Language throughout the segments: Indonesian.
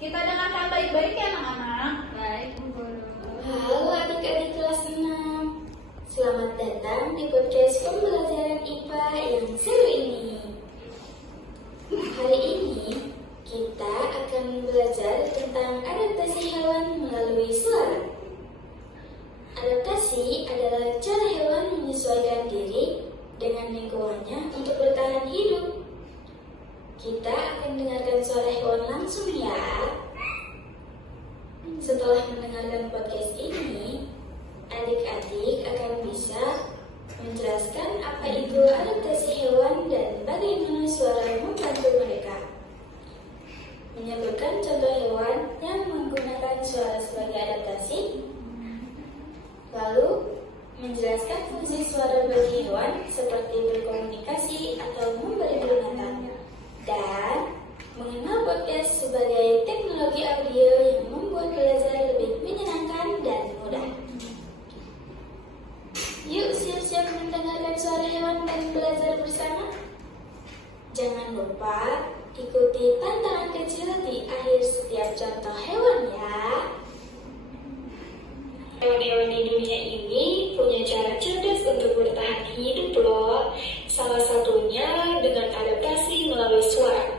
Kita dengarkan baik-baik ya anak-anak. Baik, Bu Guru. Halo adik-adik kelas 6. Selamat datang di podcast pembelajaran IPA yang seru ini. Hari ini kita akan belajar tentang adaptasi hewan melalui suara. Adaptasi adalah cara hewan menyesuaikan diri dengan lingkungannya untuk bertahan hidup. Kita akan dengarkan suara hewan langsung ya. Setelah mendengarkan podcast ini, adik-adik akan bisa menjelaskan apa itu adaptasi hewan dan bagaimana suara membantu mereka. Menyebutkan contoh hewan yang menggunakan suara sebagai adaptasi. Lalu, menjelaskan fungsi suara bagi hewan seperti berkomunikasi atau memberi peringatan. Dan mengenal podcast sebagai teknologi audio yang membuat belajar lebih menyenangkan dan mudah. Yuk siap-siap mendengarkan suara hewan dan belajar bersama. Jangan lupa ikuti tantangan kecil di akhir setiap contoh hewan ya. Hewan-hewan di dunia ini punya cara cerdas untuk bertahan hidup loh. Salah satunya dengan adaptasi melalui suara.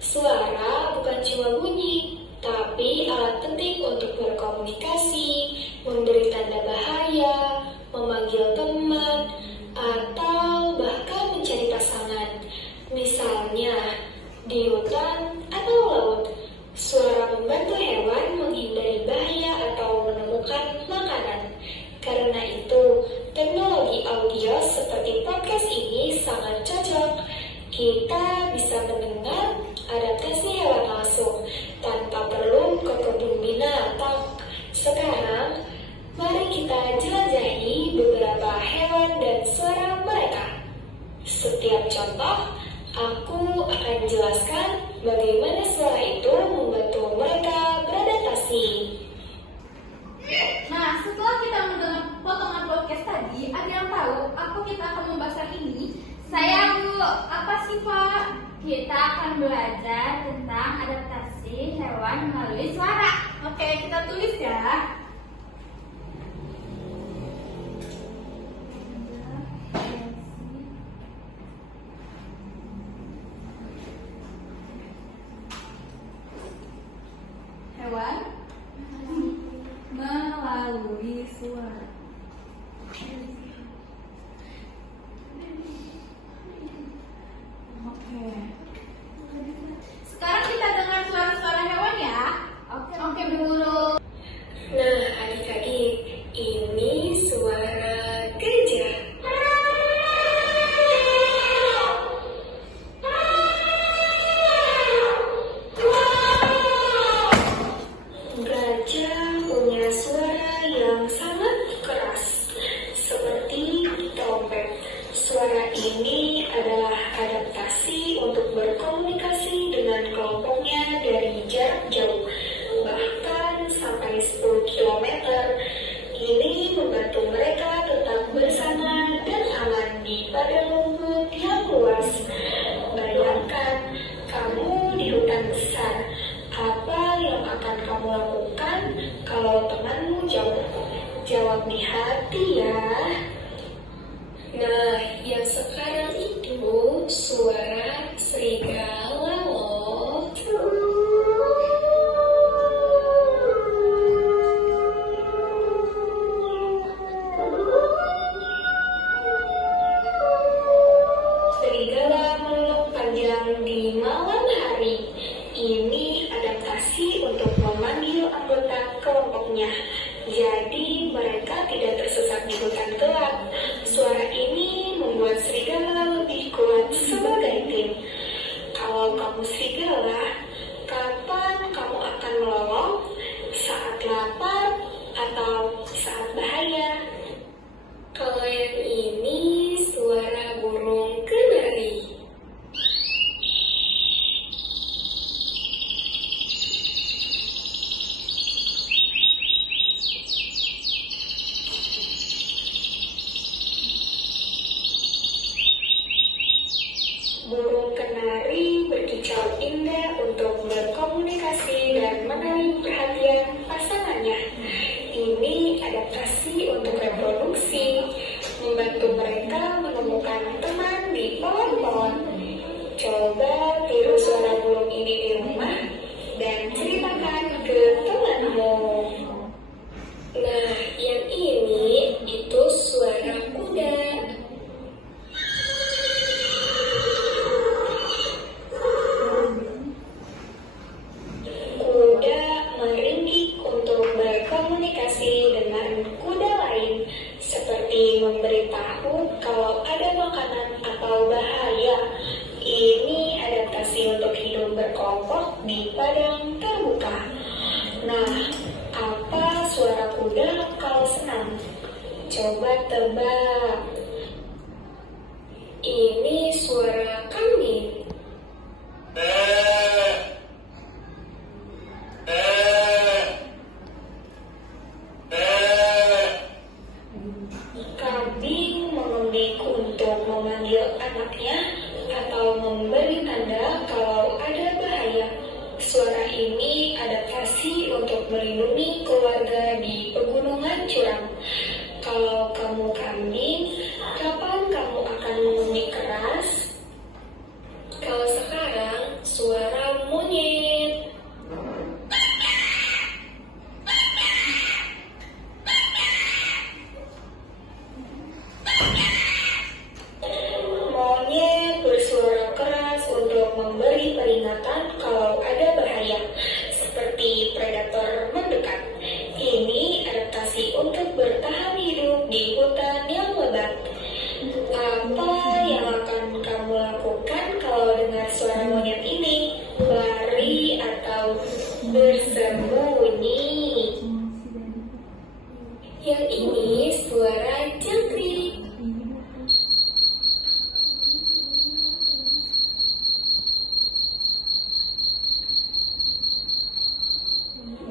Suara bukan cuma bunyi, tapi alat penting untuk berkomunikasi, memberi tanda bahaya, memanggil teman, atau bahkan mencari pasangan. Misalnya, di hutan atau laut, suara membantu hewan menghindari bahaya atau menemukan makanan. Karena itu, teknologi audio seperti podcast ini sangat cocok. Kita bisa mendengar adaptasi hewan langsung tanpa perlu ke kebun binatang. Sekarang, mari kita jelajahi beberapa hewan dan suara mereka. Setiap contoh, aku akan jelaskan bagaimana suara itu membantu mereka beradaptasi. Nah, setelah kita mendengar potongan podcast tadi, ada yang tahu apa kita akan membahas hari ini? Saya Bu, apa sih Pak? Kita akan belajar tentang adaptasi hewan melalui suara. Oke, kita tulis ya. Hewan melalui suara. Oke. Sekarang kita dengar suara-suara hewan ya. Oke, Bu Guru. Nah, adik-adik, ini suara gajah. Gajah punya suara yang sangat keras, seperti trompet. Suara ini adalah adaptasi untuk berkomunikasi dengan kelompoknya dari jarak jauh, bahkan sampai 10 km. Ini membantu mereka tetap bersama dan aman di padang rumput yang luas. Bayangkan, kamu di hutan besar. Apa yang akan kamu lakukan kalau temanmu jauh? Jawab di hati ya. Nah, yang sekarang itu suara serigala loh. Serigala melolong panjang di malam hari. Ini adaptasi untuk memanggil anggota kelompoknya. Jadi mereka tidak tersesat di hutan gelap. Suara ini membuat serigala lebih kuat sebagai tim. Kalau kamu serigala, kapan kamu akan melolong? Saat lapar atau saat bahaya? Kalau yang ini suara burung kanari. Burung kanari berkicau indah ladang terbuka. Nah, apa suara kuda kalau senang? Coba tebak. Ini suara kambing. Kambing mengundik untuk memanggil anaknya atau memberi tanda kalau ada bahaya. Suara ini adaptasi untuk melindungi keluarga di pegunungan curam. Kalau kamu kambing, kapan kamu akan mengundik keras? Kalau sekarang, suara monyet. Monyet bersuara keras untuk memberi peringatan kalau ada bahaya, seperti predator mendekat. Ini adaptasi untuk bertahan hidup di hutan yang lebat. Apa yang akan kamu lakukan kalau dengar suara monyet ini? Lari atau bersembunyi? Yang ini suara jangkrik.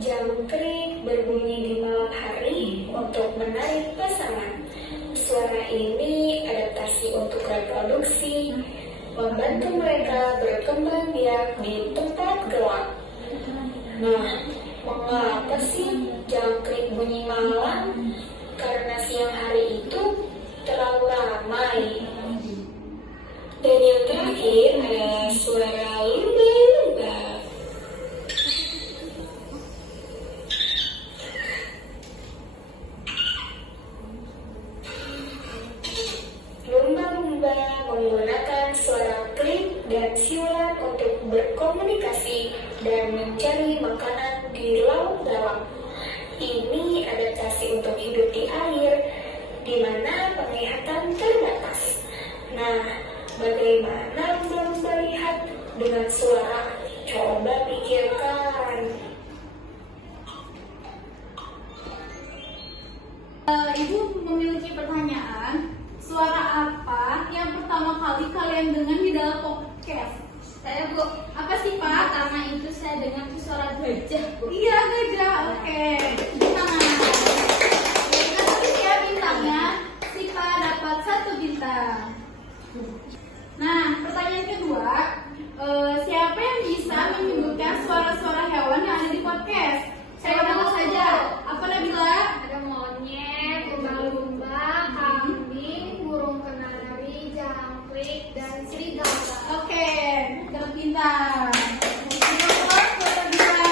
Jangkrik berbunyi di malam hari untuk menarik pasangan. Suara ini adaptasi untuk reproduksi, membantu mereka berkembang biak di tempat gelap. Nah, mengapa sih jangkrik bunyi malam? Karena siang hari itu terlalu ramai. Dan yang terakhir adalah suara lumba-lumba. Lumba-lumba menggunakan suara klik dan siulan untuk berkomunikasi dan mencari makanan di laut dalam. Ini adaptasi untuk hidup di air, di mana penglihatan terbatas. Nah, bagaimana lumba-lumba lihat dengan suara? Coba pikirkan. Ibu memiliki pertanyaan. Suara apa yang pertama kali kalian dengar di dalam podcast? Saya Bu. Apa sih Pak? Pertama itu saya dengar suara gajah Bu. Iya gajah. Oke. Tangan. Terima kasih ya bintangnya. Si Pak dapat 1 bintang. Nah, pertanyaan kedua, siapa yang bisa menyebutkan suara-suara hewan yang ada di podcast? Saya ulang saja. Apa Nabila? Ada monyet, lumba-lumba, kambing, burung kenari, jangkrik, dan serigala. Oke, dapat bintang. Nabila.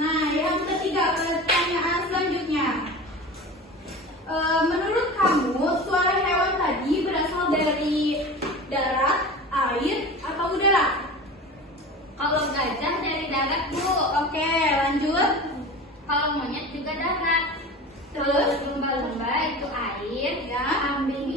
Nah, yang ketiga, pertanyaan selanjutnya. Menurut kamu, suara hewan tadi berasal dari darat, air, atau udara? Kalau gajah dari darat Bu, Oke, lanjut. kalau monyet juga darat. Terus? Lumba-lumba itu air, Ya. kambing